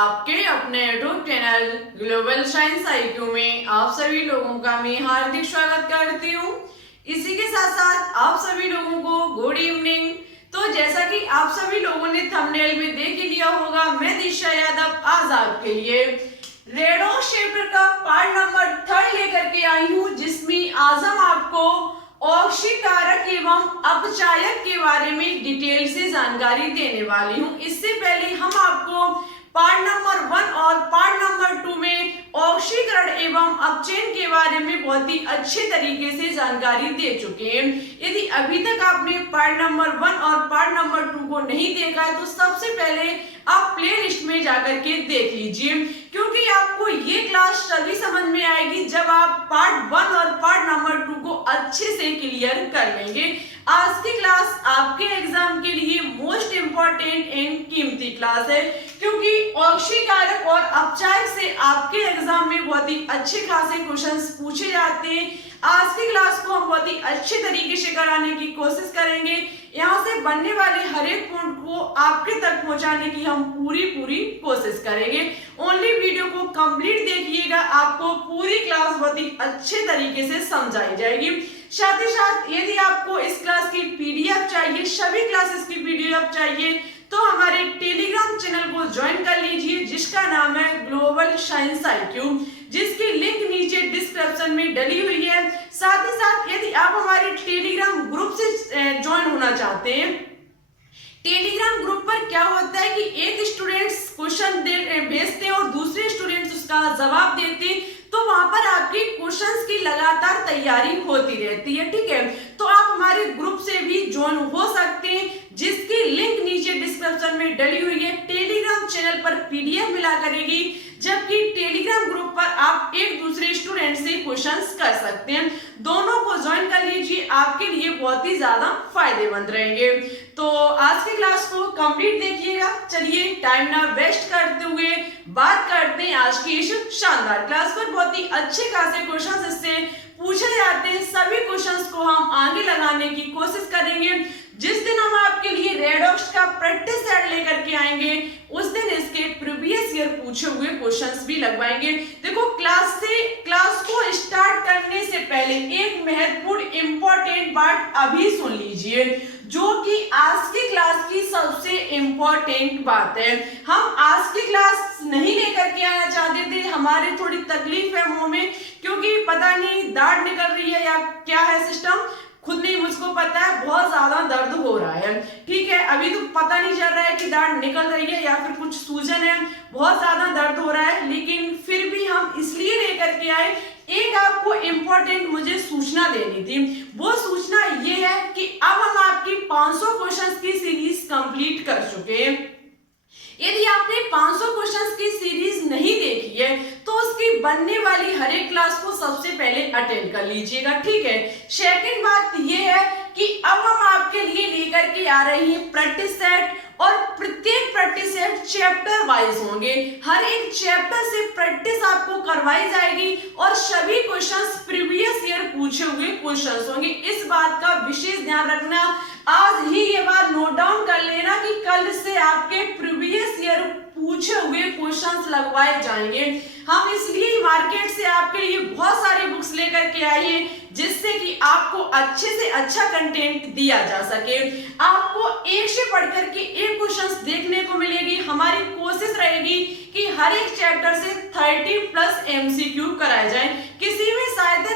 आपके अपने YouTube channel global science IQ में आप सभी लोगों का मैं हार्दिक स्वागत करती हूँ। इसी के साथ साथ आप सभी लोगों को गुड इवनिंग। तो जैसा कि आप सभी लोगों ने थंबनेल में देख लिया होगा, मैं दिशा यादव आज आपके लिए रेडॉक्स चैप्टर का पार्ट नंबर 3 लेकर के आई हूँ, जिसमें आज हम आपको ऑक्सीकारक एवं अपचायक के बारे में डिटेल से जानकारी देने वाली हूँ। इससे पहले हम आपको पार्ट नंबर 1 और पार्ट नंबर 2 में ऑक्सीकरण एवं अपचयन के बारे में बहुत ही अच्छे तरीके से जानकारी दे चुके हैं। यदि अभी तक आपने पार्ट नंबर 1 और पार्ट नंबर 2 को नहीं देखा है तो सबसे पहले आप प्लेलिस्ट में जाकर के देख लीजिए, क्योंकि आपको ये क्लास तभी समझ में आएगी जब आप पार्ट 1 और पार्ट नंबर 2 को अच्छे से क्लियर कर लेंगे। आज की क्लास आपके एग्जाम के लिए मोस्ट इम्पोर्टेंट एंड कीमती क्लास है, क्योंकि ऑक्सीकारक और अपचायक से आपके एग्जाम में बहुत ही अच्छे खासे क्वेश्चंस पूछे जाते हैं। आज की क्लास को हम बहुत ही अच्छे तरीके से कराने की कोशिश करेंगे। यहाँ से बनने वाले हर एक पॉइंट को आपके तक पहुंचाने की हम पूरी कोशिश करेंगे। ओनली वीडियो को कंप्लीट देखिएगा, आपको पूरी क्लास बहुत ही अच्छे तरीके से समझाई जाएगी। साथ ही साथ यदि आपको इस क्लास की PDF चाहिए, सभी क्लासेस की PDF चाहिए, तो हमारे टेलीग्राम चैनल को ज्वाइन कर लीजिए, जिसका नाम है ग्लोबल साइंस IQ, जिसकी लिंक नीचे डिस्क्रिप्शन में डली हुई है। साथ ही साथ यदि आप हमारे टेलीग्राम ग्रुप से ज्वाइन होना चाहते हैं, टेलीग्राम ग्रुप पर क्या होता है कि एक स्टूडेंट्स क्वेश्चन भेजते हैं और दूसरे स्टूडेंट्स उसका जवाब देते हैं, तो वहां पर आपकी क्वेश्चंस की लगातार तैयारी होती रहती है। ठीक है, तो आप हमारे ग्रुप से भी ज्वाइन हो सकते हैं, जिसकी लिंक नीचे डिस्क्रिप्शन में डली हुई है। टेलीग्राम चैनल पर PDF मिला करेगी, जबकि टेलीग्राम ग्रुप पर आप एक दूसरे स्टूडेंट से क्वेश्चंस कर सकते हैं। दोनों को ज्वाइन कर लीजिए, आपके लिए बहुत ही ज्यादा फायदेमंद रहेंगे। तो आज की क्लास को कंप्लीट देखिएगा। चलिए टाइम ना वेस्ट करते हुए बात करते हैं आज की इस शानदार क्लास पर। बहुत ही अच्छे खासे क्वेश्चंस इससे पूछे जाते हैं, सभी क्वेश्चंस को हम आगे लगाने की कोशिश करेंगे। जिस दिन हम आपके लिए रेडॉक्स का प्रैक्टिस सेट लेकर के आएंगे, उस दिन इसके प्रीवियस ईयर पूछे हुए क्वेश्चंस भी लगवाएंगे। देखो, क्लास को स्टार्ट करने से पहले एक महत्वपूर्ण इंपॉर्टेंट बात अभी सुन लीजिए, जो कि आज की क्लास की सबसे इंपॉर्टेंट बात है। हम आज की क्लास नहीं लेकर के आना चाहते थे, हमारी थोड़ी तकलीफ है मुंह में, क्योंकि पता नहीं दाढ़ निकल रही है या क्या है सिस्टम, खुद नहीं मुझको पता है, बहुत ज्यादा दर्द हो रहा है। ठीक है, अभी तो पता नहीं चल रहा है कि दाढ़ निकल रही है या फिर कुछ सूजन है, बहुत ज्यादा दर्द हो रहा है, लेकिन फिर भी हम इसलिए लेकर के आए, एक आपको इम्पोर्टेंट मुझे सूचना देनी थी। वो सूचना ये है कि अब हम आपकी 500 क्वेश्चंस की सीरीज कंप्लीट कर चुके हैं। यदि आपने 500 क्वेश्चंस की सीरीज नहीं देखी है, तो उसकी बनने वाली हर एक क्लास को सबसे पहले अटेंड कर लीजिएगा। ठीक है, सेकंड बात यह है कि अब हम आपके लिए लेकर के आ रहे हैं प्रैक्टिस सेट, और प्रत्येक प्रैक्टिस सेट चैप्टर वाइज होंगे। हर एक चैप्टर से प्रैक्टिस आपको करवाई जाएगी और सभी क्वेश्चंस प्रीवियस ईयर पूछे हुए क्वेश्चंस होंगे। इस बात का विशेष ध्यान रखना, आज ही ये बात नोट डाउन कर लेना कि कल से आपके प्रीवियस ईयर पूछे हुए क्वेश्चंस लगवाए जाएंगे। हम इसलिए मार्केट से आपके लिए बहुत सारी बुक्स लेकर के आए हैं, जिससे कि आपको अच्छे से अच्छा कंटेंट दिया जा सके। आपको एक से बढ़कर के एक क्वेश्चंस देखने को मिलेगी। हमारी कोशिश रहेगी कि हर एक चैप्टर से 30+ MCQ कराए जाए। किसी में शायद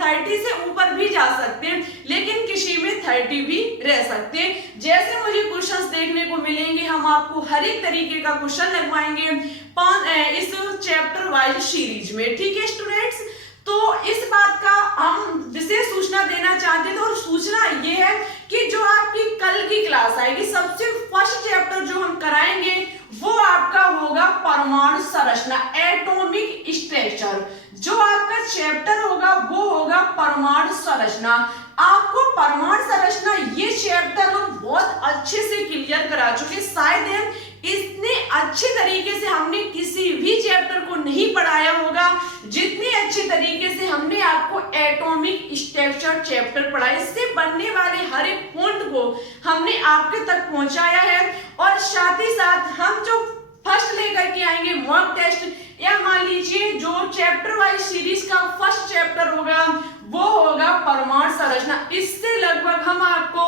30 से ऊपर भी जा सकते हैं, लेकिन किसी में 30 भी रह सकते हैं। जैसे मुझे क्वेश्चंस देखने को मिलेंगे, हम आपको हर एक तरीके का क्वेश्चन लगवाएंगे इस चैप्टर वाइज सीरीज में। ठीक है स्टूडेंट्स, तो इस बात का हम विशेष सूचना देना चाहते थे, और सूचना ये है कि जो आपकी कल की क्लास आएगी, सबसे फर्स्ट चैप्टर जो हम कराएंगे वो आपका होगा परमाणु संरचना, एटॉमिक स्ट्रक्चर। जो आपका चैप्टर होगा वो होगा परमाणु संरचना। आपको परमाणु संरचना ये चैप्टर हम बहुत अच्छे से क्लियर करा चुके, शायद इतने अच्छे तरीके से हमने किसी भी चैप्टर को नहीं पढ़ाया होगा जितने अच्छे तरीके से हमने आपको एटॉमिक स्ट्रक्चर चैप्टर पढ़ाया। इससे बनने वाले हर एक पॉइंट को हमने आपके तक पहुंचाया है, और साथ ही साथ हम जो फर्स्ट लेकर के आएंगे मॉक टेस्ट, या मान लीजिए जो चैप्टर वाइज सीरीज का फर्स्ट चैप्टर होगा वो होगा परमाणु संरचना। इससे लगभग हम आपको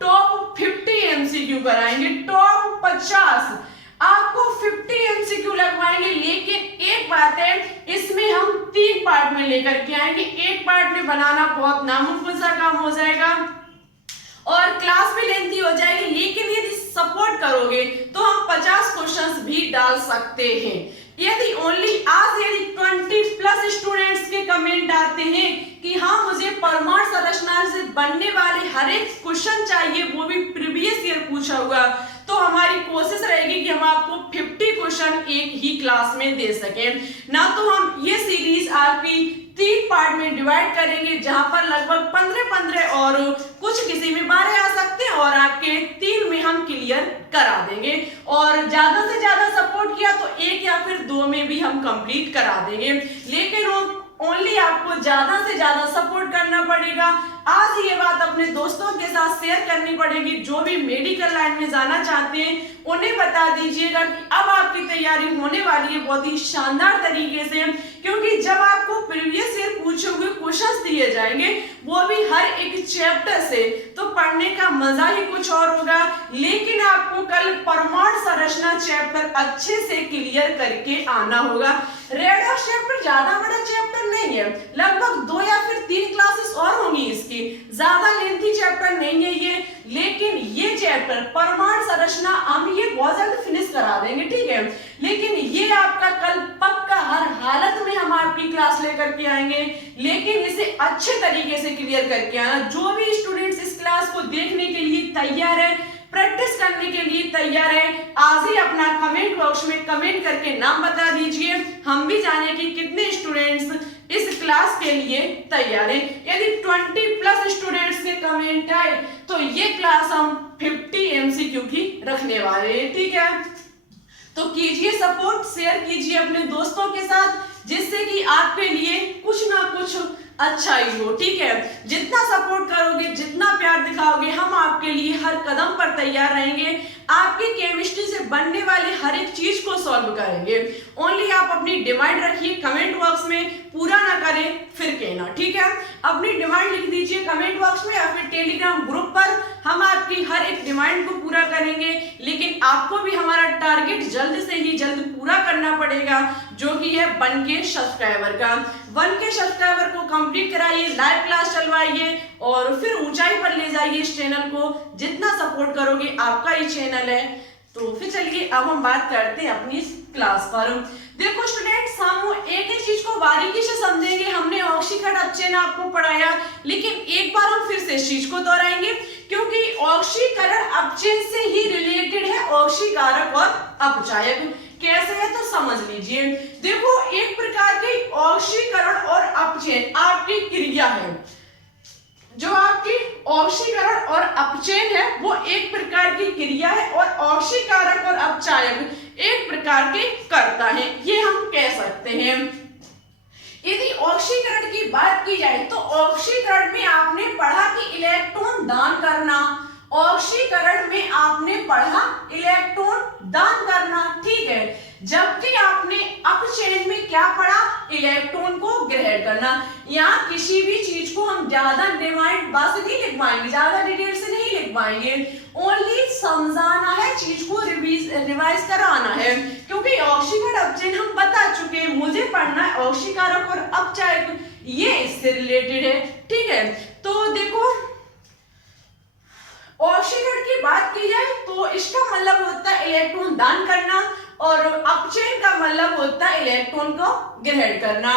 टॉप 50 एमसीक्यू कराएंगे, टॉप 50 आपको 50 एमसीक्यू लगवाएंगे। लेकिन एक बात है, इसमें हम 3 पार्ट में लेकर के आएंगे। एक पार्ट में बनाना बहुत नामुमकिन सा काम हो जाएगा और क्लास भी लेंथी हो जाएगी, लेकिन यदि सपोर्ट करोगे तो हम 50 क्वेश्चंस भी डाल सकते हैं। यदि आज यदि 20+ स्टूडेंट्स के कमेंट आते हैं कि हाँ मुझे परमाणु संरचना से बनने वाले हर एक क्वेश्चन चाहिए, वो भी प्रीवियस ईयर पूछा हुआ, तो हमारी कोशिश रहेगी कि हम आपको 50 क्वेश्चन एक ही क्लास में दे सकें। ना तो हम ये सीरीज आपकी 3 पार्ट में डिवाइड करेंगे, जहां पर लगभग 15 और कुछ किसी में 12 आ सकते हैं, और आपके 3 में हम क्लियर करा देंगे। और ज्यादा से ज्यादा सपोर्ट किया तो 1 या फिर 2 में भी हम कंप्लीट करा देंगे, लेकिन ओनली आपको ज्यादा से ज्यादा सपोर्ट करना पड़ेगा। आज ये बात अपने दोस्तों के साथ शेयर करनी पड़ेगी, जो भी मेडिकल लाइन में जाना चाहते हैं उन्हें बता दीजिएगा कि अब आपकी तैयारी होने वाली है बहुत ही शानदार तरीके से, क्योंकि जब आपको प्रीवियस ईयर पूछे हुए क्वेश्चंस दिए जाएंगे वो भी हर एक चैप्टर से, तो पढ़ने का मजा ही कुछ और होगा। लेकिन आपको कल परमाणु संरचना चैप्टर अच्छे से क्लियर करके आना होगा। रेडॉक्स चैप्टर ज्यादा बड़ा चैप्टर नहीं है, लगभग 2 या फिर 3 क्लासेस और होंगी इसकी, ज्यादा लेंथी चैप्टर नहीं है ये, लेकिन ये चैप्टर परमाणु संरचना हम ये बहुत जल्द फिनिश करा देंगे, ठीक है। लेकिन ये आपका कल पक्का हर हालत में हम आपकी क्लास लेकर के आएंगे, लेकिन इसे अच्छे तरीके से क्लियर करके आना। जो भी स्टूडेंट्स इस क्लास को देखने के लिए तैयार है, प्रैक्टिस करने के लिए तैयार है, आज ही अपना कमेंट बॉक्स में कमेंट करके नाम बता दीजिए, हम भी जाने कि कितने स्टूडेंट्स इस क्लास के लिए तैयार हैं। यदि 20+ स्टूडेंट्स के कमेंट आए तो ये क्लास हम 50 एमसीक्यू की रखने वाले हैं, ठीक है। तो कीजिए सपोर्ट, शेयर कीजिए अपने दोस्तों के साथ, जिससे कि आपके लिए कुछ ना कुछ अच्छा ही हो, ठीक है। जितना सपोर्ट करोगे, जितना प्यार दिखाओगे, हम आपके लिए हर कदम पर तैयार रहेंगे। आपकी केमिस्ट्री से बनने वाले हर एक चीज को सॉल्व करेंगे। ओनली आप अपनी डिमांड रखिए कमेंट बॉक्स में, पूरा ना करें फिर कहना, ठीक है। अपनी डिमांड लिख दीजिए कमेंट बॉक्स में या फिर टेलीग्राम ग्रुप पर, हम आपकी हर एक डिमांड को पूरा करेंगे। लेकिन आपको भी हमारा टारगेट जल्द से ही जल्द पूरा करना पड़ेगा, जो कि है 1K सब्सक्राइबर का। 1K सब्सक्राइबर को कंप्लीट कराइए, लाइव क्लास चलवाइए और फिर ऊंचाई पर ले जाइए इस चैनल को। जितना सपोर्ट करोगे आपका ही चैनल है। तो फिर चलिए अब हम बात करते हैं अपनी इस क्लास पर। देखो स्टूडेंट्स, हम एक एक चीज को बारीकी से समझेंगे। हमने ऑक्सीकरण अपचयन आपको पढ़ाया, लेकिन एक बार हम फिर से इस चीज को दोहराएंगे, क्योंकि ऑक्सीकरण अपचयन से ही रिलेटेड है ऑक्सीकारक और अपचायक। कैसे है तो समझ लीजिए। देखो, एक प्रकार की ऑक्सीकरण और अपचयन आपकी क्रिया है। जो आपकी ऑक्सीकरण और अपचयन है वो एक प्रकार की क्रिया है, और ऑक्सीकारक और अपचायक एक प्रकार के कर्ता है, ये हम कह सकते हैं। यदि ऑक्सीकरण की बात की जाए तो ऑक्सीकरण में आपने पढ़ा कि इलेक्ट्रॉन दान करना, ऑक्सीकरण में आपने पढ़ा इलेक्ट्रॉन दान करना, ठीक है। जबकि आपने अपचयन में क्या पढ़ा, इलेक्ट्रॉन को ग्रहण करना। यहाँ किसी भी चीज को हम ज्यादा डिमांड बस नहीं लिखवाएंगे, ज्यादा डिटेल से नहीं लिखवाएंगे, ओनली समझाना है, चीज को रिवाइज कराना है। क्योंकि ऑक्सीकरण अपचयन हम बता चुके हैं, मुझे पढ़ना है ऑक्सीकारक और अपचायक, ये इससे रिलेटेड है, ठीक है। तो देखो, ऑक्सीकरण की बात की जाए तो इसका मतलब होता है इलेक्ट्रॉन दान करना, और अपचयन का मतलब होता है इलेक्ट्रॉन को ग्रहण करना।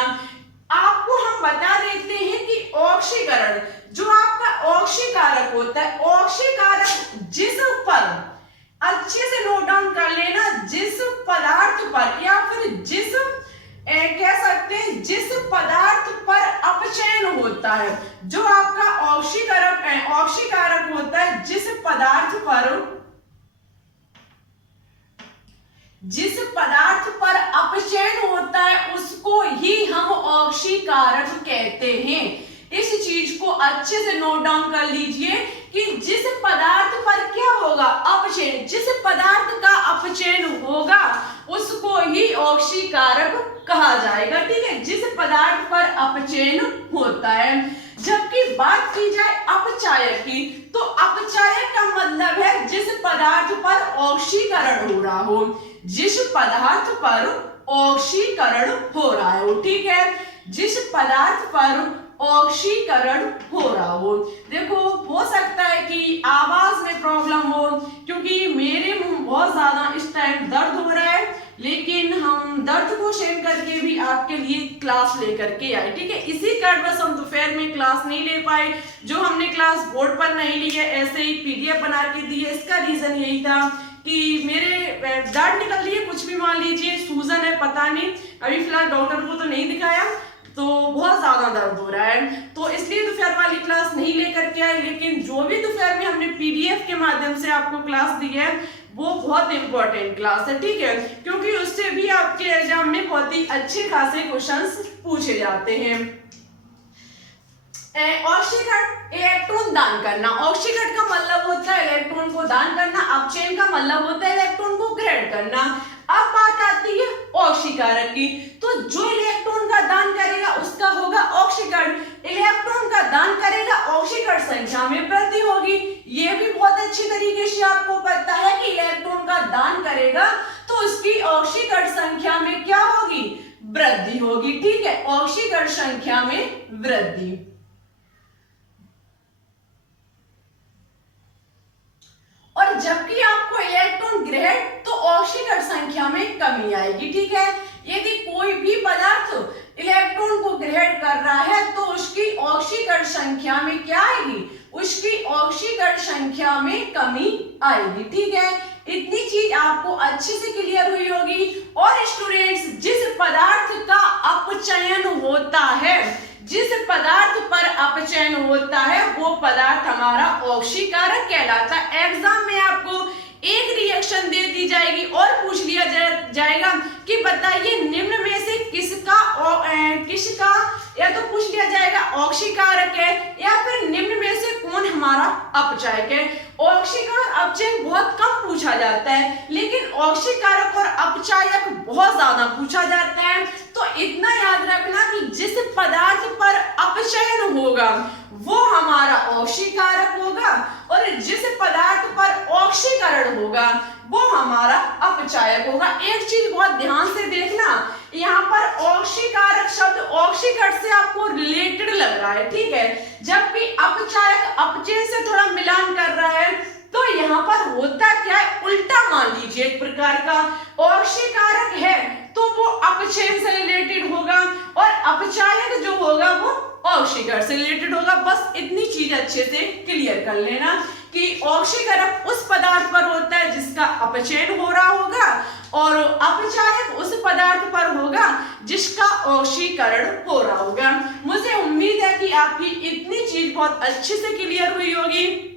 आपको हम बता देते हैं कि ऑक्सीकरण जो आपका ऑक्सीकारक होता है, ऑक्सीकारक जिस पर, अच्छे से नोट डाउन कर लेना, जिस पदार्थ पर या फिर जिस कह सकते हैं जिस पदार्थ पर अपचयन होता है, जो आपका ऑक्सीकारक होता है, जिस पदार्थ पर अपचयन होता है उसको ही हम ऑक्सीकारक कहते हैं। इस चीज को अच्छे से नोट डाउन कर लीजिए कि जिस पदार्थ पर क्या होगा, अपचयन, जिस पदार्थ का अपचयन होगा उसको ही ऑक्सीकारक कहा जाएगा। ठीक है, जिस पदार्थ पर अपचयन होता है। जबकि बात की जाए अपचायक की, तो अपचायक का मतलब है जिस पदार्थ पर ऑक्सीकरण हो रहा हो, जिस पदार्थ पर ऑक्सीकरण हो रहा हो। ठीक है, जिस पदार्थ पर ऑक्सीकरण हो रहा हो। देखो, हो सकता है कि आवाज में प्रॉब्लम हो, क्योंकि मेरे मुंह बहुत ज्यादा इस टाइम दर्द हो रहा है, लेकिन हम दर्द को सहन करके भी आपके लिए क्लास लेकर के आए। ठीक है, इसी कारणवश हम दोपहर में क्लास नहीं ले पाए, जो हमने क्लास बोर्ड पर नहीं ली है, ऐसे ही पीडीएफ बना के दी है। इसका रीजन यही था कि मेरे दाढ़ निकल रही है, कुछ भी मान लीजिए, सूजन है, पता नहीं, अभी फिलहाल डॉक्टर को तो नहीं दिखाया, तो बहुत ज्यादा दर्द हो रहा है, तो इसलिए दोपहर वाली क्लास नहीं लेकर के आए। लेकिन जो भी दोपहर में हमने पीडीएफ के माध्यम से आपको क्लास दी है, वो बहुत इंपॉर्टेंट क्लास है। ठीक है, क्योंकि उससे भी आपके एग्जाम में बहुत ही अच्छे खासे क्वेश्चंस पूछे जाते हैं। ऑक्सीकरण, इलेक्ट्रॉन दान करना। ऑक्सीकरण का मतलब होता है इलेक्ट्रॉन को दान करना, अपचयन का मतलब होता है इलेक्ट्रॉन को ग्रहण करना। अब बात आती है ऑक्सीकारक की, तो जो इलेक्ट्रॉन का दान करेगा उसका होगा ऑक्सीकरण। इलेक्ट्रॉन का दान करेगा, ऑक्सीकरण संख्या में वृद्धि होगी। यह भी बहुत अच्छी तरीके से आपको पता है कि इलेक्ट्रॉन का दान करेगा तो उसकी ऑक्सीकरण संख्या में क्या होगी? वृद्धि होगी। ठीक है, ऑक्सीकरण संख्या में वृद्धि। और जबकि आपको इलेक्ट्रॉन ग्रहण तो ऑक्सीकरण संख्या में कमी आएगी। ठीक है, यदि कोई भी पदार्थ इलेक्ट्रॉन को ग्रहण कर रहा है तो उसकी ऑक्सीकरण संख्या में क्या आएगी? उसकी ऑक्सीकरण संख्या में कमी आएगी। ठीक है, इतनी चीज आपको अच्छे से क्लियर हुई होगी। और स्टूडेंट्स, जिस पदार्थ का अपचयन होता है, जिस पदार्थ पर अपचयन होता है, वो पदार्थ हमारा ऑक्सीकारक कहलाता है। एग्जाम में आपको एक रिएक्शन दे दी जाएगी और पूछ लिया जाएगा कि बताइए निम्न में से किसका या तो पूछ लिया जाएगा ऑक्सीकारक है या फिर निम्न में से कौन हमारा अपचायक है। ऑक्सीकरण अपचयन बहुत कम पूछा जाता है, लेकिन ऑक्सीकारक और अपचायक बहुत ज्यादा पूछा जाता है। तो इतना याद रखना कि जिस पदार्थ पर अपचयन होगा वो हमारा ऑक्सीकारक होगा, और जिस पदार्थ पर ऑक्सीकरण होगा वो हमारा अपचायक होगा। एक चीज बहुत ध्यान से देखना, यहाँ पर ऑक्सीकारक शब्द ऑक्सीकरण से आपको रिलेटेड लग रहा है। ठीक है, जबकि अपचायक अपचयन से थोड़ा मिलान कर रहा है। तो यहाँ पर होता क्या है, उल्टा मान लीजिए, एक प्रकार का ऑक्सीकारक है तो वो अपचयन से रिलेटेड होगा, और अपचायक जो होगा वो ऑक्सीकरण से रिलेटेड होगा। बस इतनी चीज अच्छे से क्लियर कर लेना कि ऑक्सीकरण उस पदार्थ पर होता है जिसका अपचयन हो रहा होगा, और अपचायक उस पदार्थ पर होगा जिसका ऑक्सीकरण हो रहा होगा। मुझे उम्मीद है कि आपकी इतनी चीज बहुत अच्छे से क्लियर हुई होगी।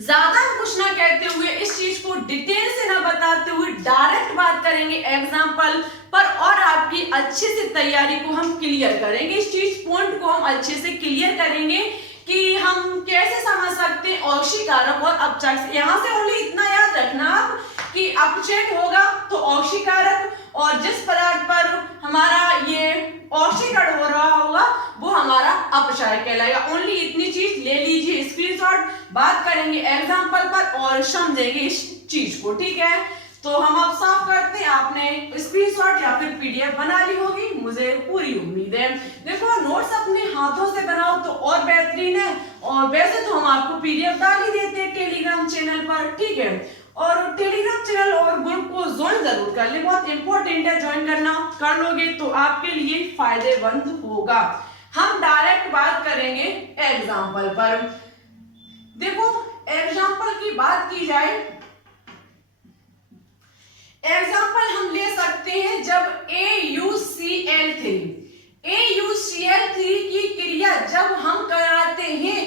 ज्यादा कुछ ना कहते हुए, इस चीज को डिटेल से ना बताते हुए डायरेक्ट बात करेंगे एग्जाम्पल पर, और आपकी अच्छे से तैयारी को हम क्लियर करेंगे। इस चीज पॉइंट को हम अच्छे से क्लियर करेंगे कि हम कैसे समझ सकते हैं ऑक्सीकारक और अपचायक। यहाँ से ओनली इतना याद रखना आप कि अपचयन होगा तो ऑक्सीकारक, और जिस पदार्थ पर हमारा ये ऑक्सीकरण हो रहा होगा वो हमारा अपचायक कहलाएगा। ओनली इतनी चीज ले लीजिए स्क्रीनशॉट, बात करेंगे एग्जाम्पल पर और समझेंगे इस चीज को। ठीक है, तो हम अब साफ करते हैं, आपने स्क्रीनशॉट या फिर पीडीएफ बना ली होगी, मुझे पूरी उम्मीद है। देखो, नोट्स अपने हाथों से बनाओ तो और बेहतरीन है, और वैसे तो हम आपको पीडीएफ डाल ही देते हैं टेलीग्राम चैनल पर। ठीक है, और टेलीग्राम चैनल और ग्रुप को ज्वाइन जरूर कर ले, बहुत इंपॉर्टेंट है, ज्वाइन करना। कर लोगे तो आपके लिए फायदेमंद होगा। हम डायरेक्ट बात करेंगे एग्जाम्पल पर। देखो, एग्जाम्पल की बात की जाए, एग्जाम्पल हम ले सकते हैं जब AuCl3 की क्रिया जब हम कराते हैं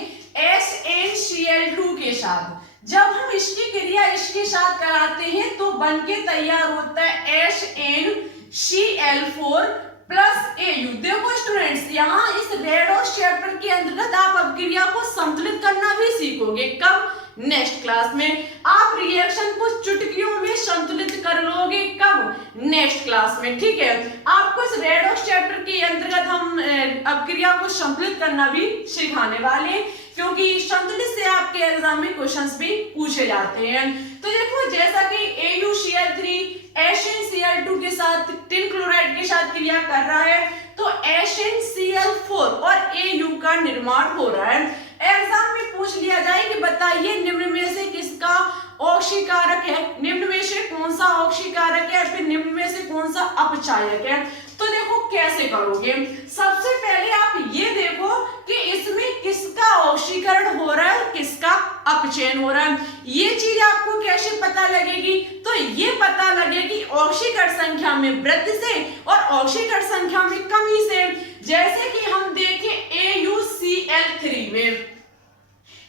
SnCl2 के साथ, जब हम इसकी क्रिया इसके साथ कराते हैं तो बनके तैयार होता है SnCl4 प्लस Au। देखो स्टूडेंट्स, यहाँ इस रेडॉक्स चैप्टर के अंतर्गत आप अब क्रिया को संतुलित करना भी सीखोगे। कब? नेक्स्ट क्लास में। आप रिएक्शन को चुटकियों में संतुलित कर लोगे कब? नेक्स्ट क्लास में, ठीक है। आपको इस रेडॉक्स चैप्टर के अंतर्गत हम अपक्रिया को संतुलित करना भी सिखाने वाले हैं, क्योंकि संतुलित से आपके एग्जाम में क्वेश्चंस भी पूछे जाते हैं। तो देखो, जैसा कि AuCl3 HNCl2 के साथ टिन क्लोराइड के साथ क्रिया कर रहा है, तो HNCl4 और Au का निर्माण हो रहा है। एग्जाम में पूछ लिया जाए कि बताइए निम्न में से किसका ऑक्सीकारक है, निम्न में से कौन सा ऑक्सीकारक है, फिर निम्न में से कौन सा अपचायक है। तो देखो कैसे करोगे। सबसे पहले आप ये देखो कि इसमें किसका ऑक्सीकरण हो रहा है और किसका अपचयन हो रहा है। ये चीज आपको कैसे पता लगेगी? तो ये पता लगेगी ऑक्सीकरण संख्या में वृद्धि से और ऑक्सीकरण संख्या में कमी से। जैसे कि हम देखें AuCl3 में,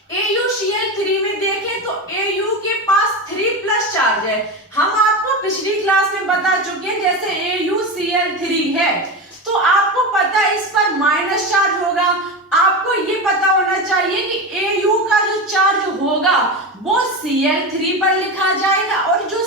AuCl3 में देखें तो Au के पास 3+ चार्ज है। हम आपको पिछली क्लास में बता चुके हैं, जैसे AuCl3 है तो आपको पता है इस पर माइनस चार्ज होगा। आपको ये पता होना चाहिए कि Au का जो चार्ज होगा वो Cl3 पर लिखा जाएगा और जो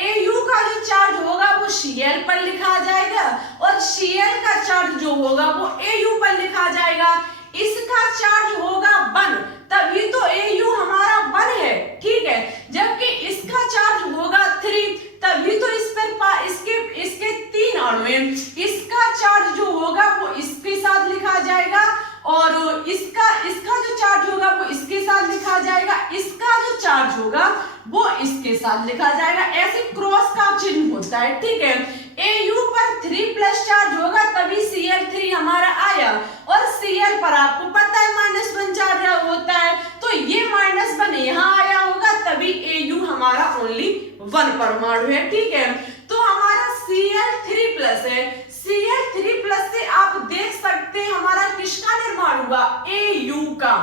Au का जो चार्ज होगा वो Cl पर लिखा जाएगा और Cl का चार्ज जो होगा वो Au पर लिखा जाएगा। इसका चार्ज होगा 1, तभी तो Au हमारा 1 है, ठीक है। जबकि इसका चार्ज होगा 3, तभी तो इस पर इसके 3 अणु हैं। इसका चार्ज जो होगा वो इसके साथ लिखा जाएगा और इसका जो चार्ज होगा वो इसके साथ लिखा जाएगा, इसका जो चार्ज होगा वो इसके साथ लिखा जाएगा। ऐसे क्रॉस का चिन्ह होता है, ठीक है। Au पर 3+ चार्ज होगा तभी Cl3 हमारा आया और Cl पर आपको पता है -1 चार्ज होता है, तो ये -1 यहाँ आया होगा तभी Au हमारा ओनली 1 परमाणु है, ठीक है। तो हमारा Cl3+ है। Cl3+ से आप देख सकते हैं हमारा किसका निर्माण हुआ? Au का।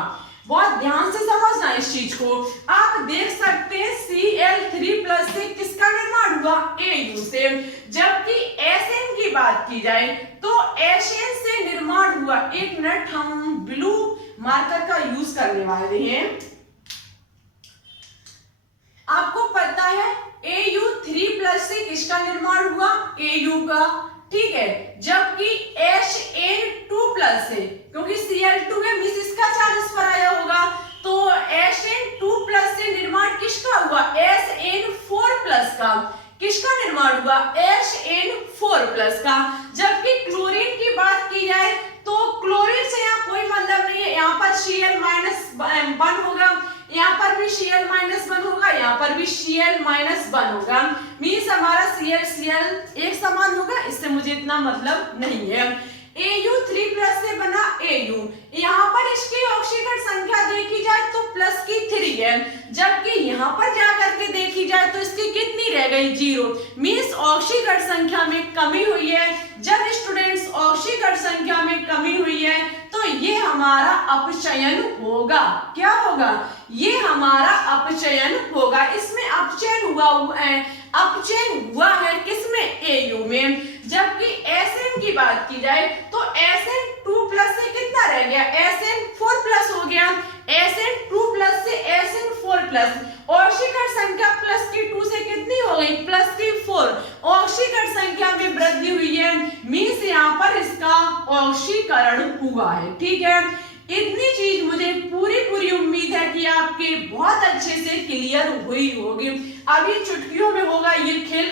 बहुत ध्यान से समझना इस चीज को। आप देख सकते हैं Cl3+ से किसका निर्माण हुआ? Au से। जबकि Sn की बात की जाए तो Sn से निर्माण हुआ, एक मिनट हम ब्लू मार्कर का यूज करने वाले हैं। आपको पता है Au3+ से किसका निर्माण हुआ? Au का, ठीक है। जबकि Sn2+ से, क्योंकि Cl2 है मींस इसका चार्ज इस पर आया होगा, तो Sn2+ से निर्माण किसका हुआ? Sn4+ का। किसका निर्माण हुआ? Sn4+ का। जबकि क्लोरीन की बात की जाए तो क्लोरीन से यहाँ कोई मतलब नहीं है। यहाँ पर Cl-1 होगा, यहाँ पर भी Cl-1 होगा, यहाँ पर भी Cl-1 होगा। मींस हमारा Cl एक समान होगा, इससे मुझे इतना मतलब नहीं है। Au3+ से बना Au, यहाँ पर इसकी ऑक्सीकरण संख्या देखी जाए तो +3 है, जबकि यहाँ पर जाकर के देखी जाए तो इसकी कितनी रह गई? 0। मींस ऑक्सीकरण संख्या में कमी हुई है। जब स्टूडेंट्स ऑक्सीकरण संख्या में कमी हुई है तो ये हमारा अपचयन होगा। क्या होगा? ये हमारा अपचयन होगा। इसमें अपचयन हुआ है किसमें? Au में। जबकि Sn की बात की जाए तो Sn2+ से कितना रह गया? Sn4+ हो गया। Sn2+ से Sn4+, ऑक्सीकरण संख्या +2 से कितनी हो गई? +4। ऑक्सीकरण संख्या में वृद्धि हुई है, मींस यहाँ पर इसका ऑक्सीकरण हुआ है, ठीक है। इतनी चीज मुझे पूरी उम्मीद है कि आपके बहुत अच्छे से क्लियर हुई होगी। अभी चुटकियों में होगा ये खेल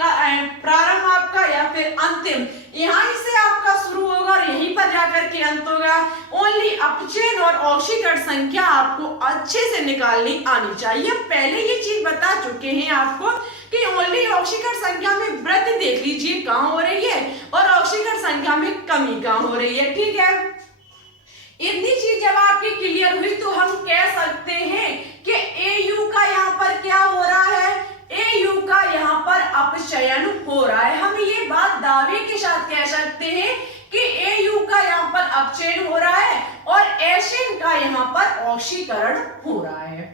प्रारंभ आपका या फिर अंतिम, यहाँ से आपका शुरू होगा और यहीं पर जाकर के अंत होगा। ओनली अपचयन और ऑक्सीकरण संख्या आपको अच्छे से निकालनी आनी चाहिए। पहले ये चीज बता चुके हैं आपको कि ओनली ऑक्सीकरण संख्या में वृद्धि देख लीजिए कहाँ हो रही है और ऑक्सीकरण संख्या में कमी कहाँ हो रही है, ठीक है। इतनी चीज जब आपकी क्लियर हुई तो हम कह सकते हैं कि Au का यहाँ पर क्या हो रहा है? Au का यहाँ पर अपचयन हो रहा है। हम ये बात दावे के साथ कह सकते हैं कि Au का यहाँ पर अपचयन हो रहा है और Sn का यहाँ पर ऑक्सीकरण हो रहा है।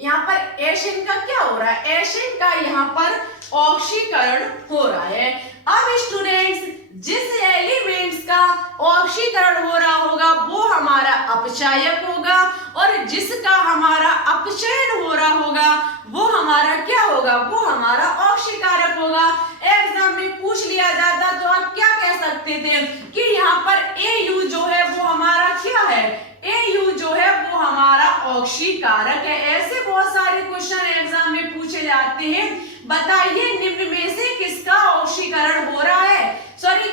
यहाँ पर Sn का क्या हो रहा है? Sn का यहाँ पर ऑक्सीकरण हो रहा है। अब स्टूडेंट्स जिस एलिमेंट्स का ऑक्सीकरण हो रहा होगा वो हमारा अपचायक होगा, और जिसका हमारा अपचयन हो रहा होगा वो हमारा क्या होगा, वो हमारा ऑक्सीकारक होगा। एग्जाम में पूछ लिया जाता तो आप क्या कह सकते थे कि यहाँ पर AU जो है वो हमारा क्या है, AU जो है वो हमारा ऑक्सीकारक है। ऐसे बहुत सारे क्वेश्चन एग्जाम में पूछे जाते हैं। बताइए निम्न में से किसका ऑक्सीकरण हो रहा है, सॉरी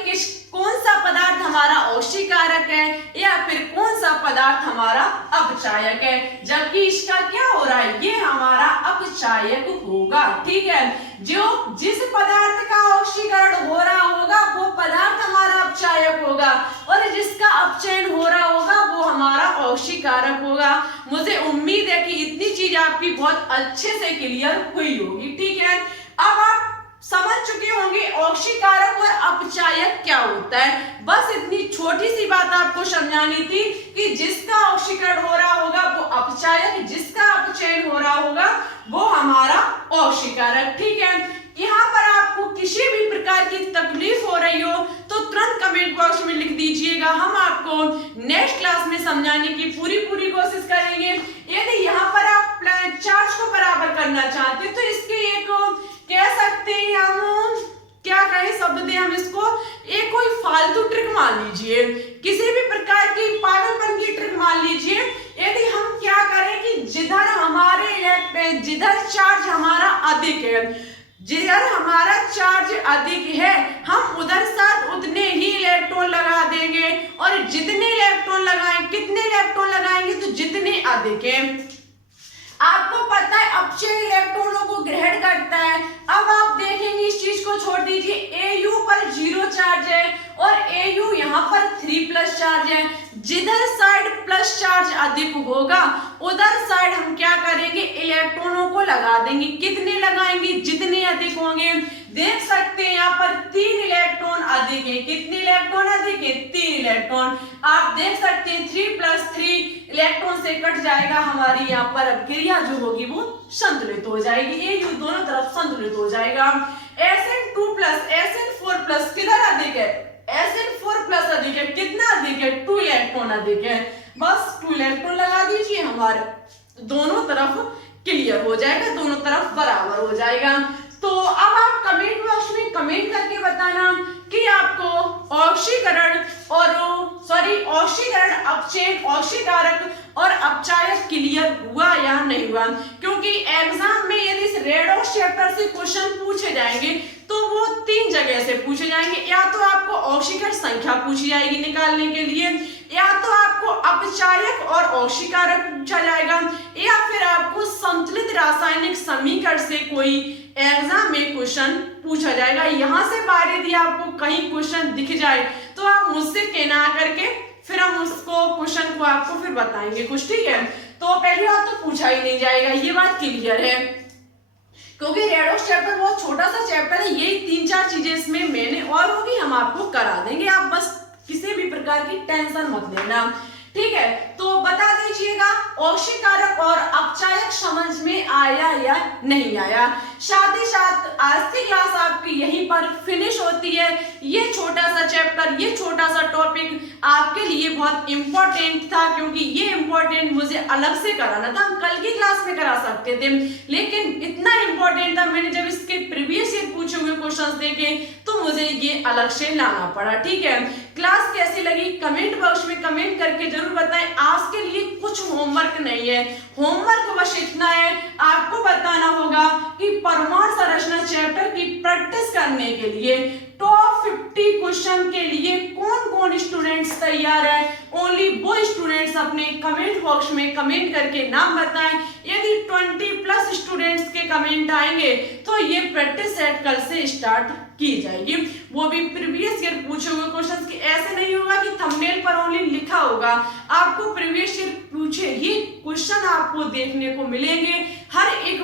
कौन सा पदार्थ हमारा ऑक्सीकारक है या फिर कौन सा पदार्थ हमारा अपचायक है, जबकि इसका क्या हो रहा है, ये हमारा अपचायक होगा। ठीक है, जिस पदार्थ का ऑक्सीकरण हो रहा होगा वो पदार्थ हमारा अपचायक होगा, और जिसका अपचयन हो रहा होगा वो हमारा ऑक्सीकारक होगा। मुझे उम्मीद है कि इतनी चीज आपकी बहुत अच्छे से क्लियर हुई होगी। ठीक है, अब आप समझ चुके होंगे ऑक्सीकारक और अपचायक क्या होता है। बस इतनी छोटी सी बात आपको समझानी थी कि जिसका ऑक्सीकरण हो रहा होगा वो अपचायक, जिसका अपचयन हो रहा होगा वो हमारा ऑक्सीकारक। ठीक है, यहाँ पर आपको किसी भी प्रकार की तकलीफ हो रही हो तो तुरंत कमेंट बॉक्स में लिख दीजिएगा, हम आपको नेक्स्ट क्लास में समझाने की पूरी कोशिश करेंगे। यदि यहाँ पर आप चार्ज को बराबर करना चाहते तो इसके एक कह सकते हैं, हम क्या कहें शब्द दें हम इसको, एक कोई फालतू ट्रिक मान लीजिए, किसी भी प्रकार की पागलपन की ट्रिक मान लीजिए। यदि हम क्या करें कि जिधर चार्ज हमारा अधिक है, जिधर हमारा चार्ज अधिक है हम उधर साथ उतने ही इलेक्ट्रॉन लगा देंगे, और जितने इलेक्ट्रॉन लगाएं, कितने इलेक्ट्रॉन लगाएंगे तो जितने अधिक है। आपको पता है अपचय इलेक्ट्रॉनों को ग्रहण करता है। अब आप देखेंगे इस चीज को छोड़ दीजिए, AU पर 0 चार्ज है और AU यहाँ पर 3+ चार्ज है। जिधर साइड प्लस चार्ज अधिक होगा उधर साइड हम क्या करेंगे, इलेक्ट्रॉनों को लगा देंगे। कितने लगाएंगे, जितने अधिक होंगे। देख सकते हैं यहाँ पर 3 इलेक्ट्रॉन अधिक है। कितने इलेक्ट्रॉन अधिक है, 3 इलेक्ट्रॉन। आप देख सकते हैं 3+3 इलेक्ट्रॉन से कट जाएगा, हमारी यहाँ पर क्रिया जो होगी वो संतुलित हो जाएगी, AU दोनों तरफ संतुलित हो जाएगा। Sn2+ Sn4+ किधर अधिक है, Sn4+ अधिक है। कितना अधिक है, 2 इलेक्ट्रॉन अधिक है। बस 2 इलेक्ट्रॉन लगा दीजिए, हमारे दोनों तरफ क्लियर हो जाएगा, दोनों तरफ बराबर हो जाएगा। तो अब आप कमेंट बॉक्स में कमेंट करके बताना कि आपको ऑक्सीकरण अपचयन, ऑक्सीकारक और अपचायक क्लियर हुआ या नहीं हुआ, क्योंकि एग्जाम में यदि इस रेडॉक्स चैप्टर से क्वेश्चन पूछे जाएंगे तो वो 3 जगह से पूछे जाएंगे। या तो आपको ऑक्सीकरण संख्या पूछी जाएगी निकालने के लिए, या तो आपको अपचायक और ऑक्सीकारक पूछा जाएगा, या फिर आपको संतुलित रासायनिक समीकरण से कोई एग्जाम में क्वेश्चन पूछा जाएगा। यहाँ से बाहर यदि आपको कहीं क्वेश्चन दिख जाए तो आप मुझसे कहना करके फिर हम उसको क्वेश्चन को आपको फिर बताएंगे कुछ। ठीक है, तो पहली बात तो पूछा ही नहीं जाएगा, ये बात क्लियर है, क्योंकि रेडॉक्स चैप्टर बहुत छोटा सा चैप्टर है। यही 3-4 चीजें इसमें मैंने और होगी, हम आपको करा देंगे, आप बस किसी भी प्रकार की टेंशन मत लेना। ठीक है, तो बता दीजिएगा ऑक्सीकारक और अपचायक समझ में आया या नहीं आया। साथ ही साथ आज की क्लास आपकी यहीं पर फिनिश होती है। ये छोटा सा चैप्टर, ये छोटा सा टॉपिक आपके लिए बहुत इंपॉर्टेंट था, क्योंकि ये इंपॉर्टेंट मुझे अलग से कराना था। हम कल की क्लास में करा सकते थे, लेकिन इतना इंपॉर्टेंट था, मैंने जब इसके प्रीवियस ईयर पूछे हुए क्वेश्चंस देखे तो मुझे ये अलग से लाना पड़ा। ठीक है, क्लास कैसी लगी कमेंट बॉक्स में कमेंट करके जरूर बताएं। आज के लिए कुछ होमवर्क नहीं है, होमवर्क बस इतना है, आपको बताना होगा कि परमाणु संरचना चैप्टर की प्रैक्टिस करने के लिए टॉप 50 क्वेश्चन के लिए कौन कौन स्टूडेंट्स तैयार है। ओनली वो स्टूडेंट्स अपने कमेंट बॉक्स में कमेंट करके नाम बताएं। यदि 20+ स्टूडेंट्स के कमेंट आएंगे तो ये प्रैक्टिस सेट कल से स्टार्ट की जाएगी, वो भी प्रीवियस ईयर पूछे हुए क्वेश्चंस की। ऐसे नहीं होगा कि थंबनेल पर ओनली लिखा होगा, आपको प्रीवियस ईयर पूछे ही क्वेश्चन आपको देखने को मिलेंगे। हर एक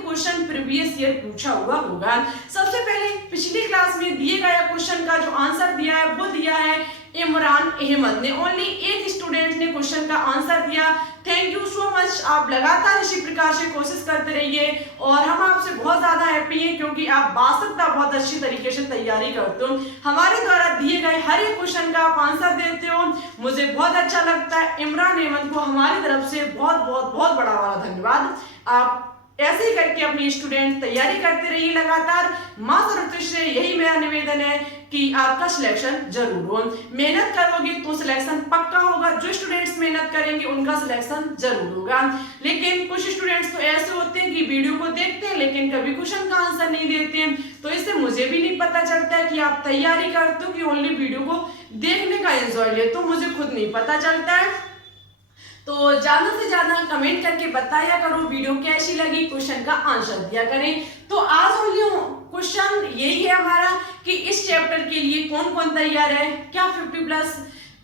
क्वेश्चन प्रीवियस ईयर पूछा हुआ होगा। सबसे पहले पिछली क्लास में दिए गए क्वेश्चन का जो आंसर दिया है वो दिया है इमरान अहमद ने। ओनली एक स्टूडेंट ने क्वेश्चन का आंसर दिया। Thank you so much. आप लगातार इसी प्रकार से कोशिश करते रहिए और हम आपसे बहुत ज्यादा हैप्पी हैं क्योंकि आप बासकता बहुत अच्छी तरीके से तैयारी करते हो। हमारे द्वारा दिए गए हर एक क्वेश्चन का आप आंसर देते हो, मुझे बहुत अच्छा लगता है। इमरान अहमद को हमारी तरफ से बहुत बहुत बहुत बड़ा धन्यवाद। आप ऐसे ही करके अपनी स्टूडेंट तैयारी करते रहिए लगातार। मां सरस्वती से यही मेरा निवेदन है कि आपका सिलेक्शन जरूर हो। मेहनत करोगे तो सिलेक्शन पक्का होगा। जो स्टूडेंट्स मेहनत करेंगे उनका सिलेक्शन जरूर होगा। लेकिन कुछ स्टूडेंट्स तो ऐसे होते हैं कि वीडियो को देखते हैं लेकिन कभी क्वेश्चन का आंसर नहीं देते हैं, तो इससे मुझे भी नहीं पता चलता है कि आप तैयारी करते हो कि ओनली वीडियो को देखने का एंजॉय लेते हो, मुझे खुद नहीं पता चलता है। तो ज्यादा से ज्यादा कमेंट करके बताया करो वीडियो कैसी लगी, क्वेश्चन का आंसर दिया करें। तो आज क्वेश्चन यही है हमारा कि इस चैप्टर के लिए कौन कौन तैयार है। क्या 50+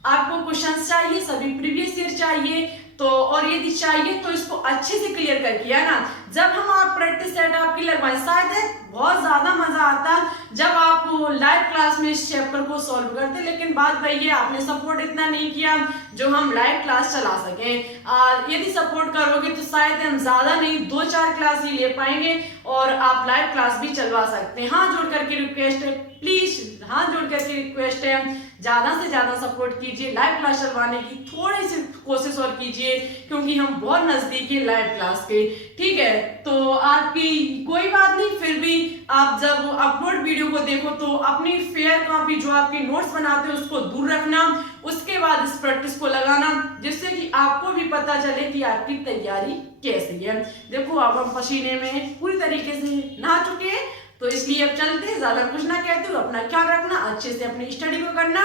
आपको क्वेश्चन चाहिए, सभी प्रीवियस ईयर चाहिए, तो और यदि चाहिए तो इसको अच्छे से क्लियर करके है ना। जब हम आप प्रैक्टिस सेट आपकी लगवाएं, शायद बहुत ज्यादा मजा आता जब आप लाइव क्लास में इस चैप्टर को सॉल्व करते, लेकिन बात वही है आपने सपोर्ट इतना नहीं किया जो हम लाइव क्लास चला सकें। यदि सपोर्ट करोगे तो शायद हम ज्यादा नहीं 2-4 क्लास ही ले पाएंगे और आप लाइव क्लास भी चलवा सकते हैं। हाथ जोड़ करके रिक्वेस्ट है, प्लीज हाथ जोड़ करके रिक्वेस्ट है, ज्यादा से ज्यादा सपोर्ट कीजिए। लाइव क्लास चलवाने की थोड़ी सी कोशिश और कीजिए क्योंकि हम बहुत नजदीक है लाइव क्लास के, ठीक है। तो आपकी कोई बात नहीं, फिर भी आप जब अपलोड वीडियो को देखो तो अपनी फेयर कॉपी जो आपकी नोट्स बनाते हो उसको दूर रखना, उसके बाद इस प्रैक्टिस को लगाना जिससे कि आपको भी पता चले कि आपकी तैयारी कैसी है। देखो अब हम पसीने में पूरी तरीके से नहा चुके हैं, तो इसलिए अब चलते हैं, ज्यादा कुछ ना कहते हो। अपना ख्याल रखना, अच्छे से अपनी स्टडी को करना।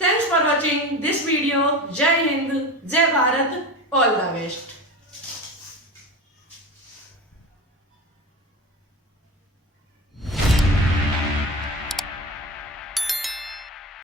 Thanks for watching this video. जय हिंद, जय भारत, ऑल द बेस्ट।